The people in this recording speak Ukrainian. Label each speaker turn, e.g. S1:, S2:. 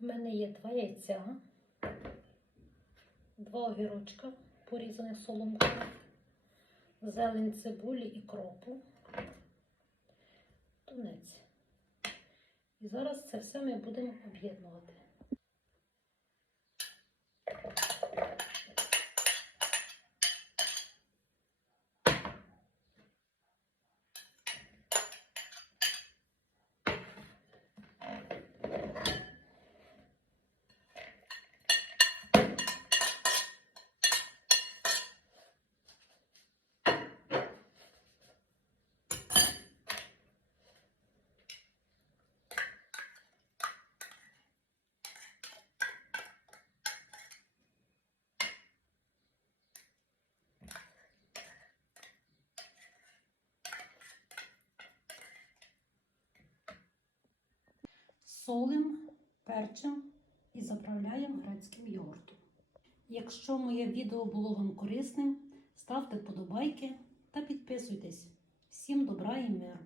S1: У мене є два яйця, два огірочка, порізаних соломками, зелень цибулі і кропу, тунець. І зараз це все ми будемо об'єднувати. Солим, перчем і заправляємо грецьким йогуртом. Якщо моє відео було вам корисним, ставте вподобайки та підписуйтесь. Всім добра і миру!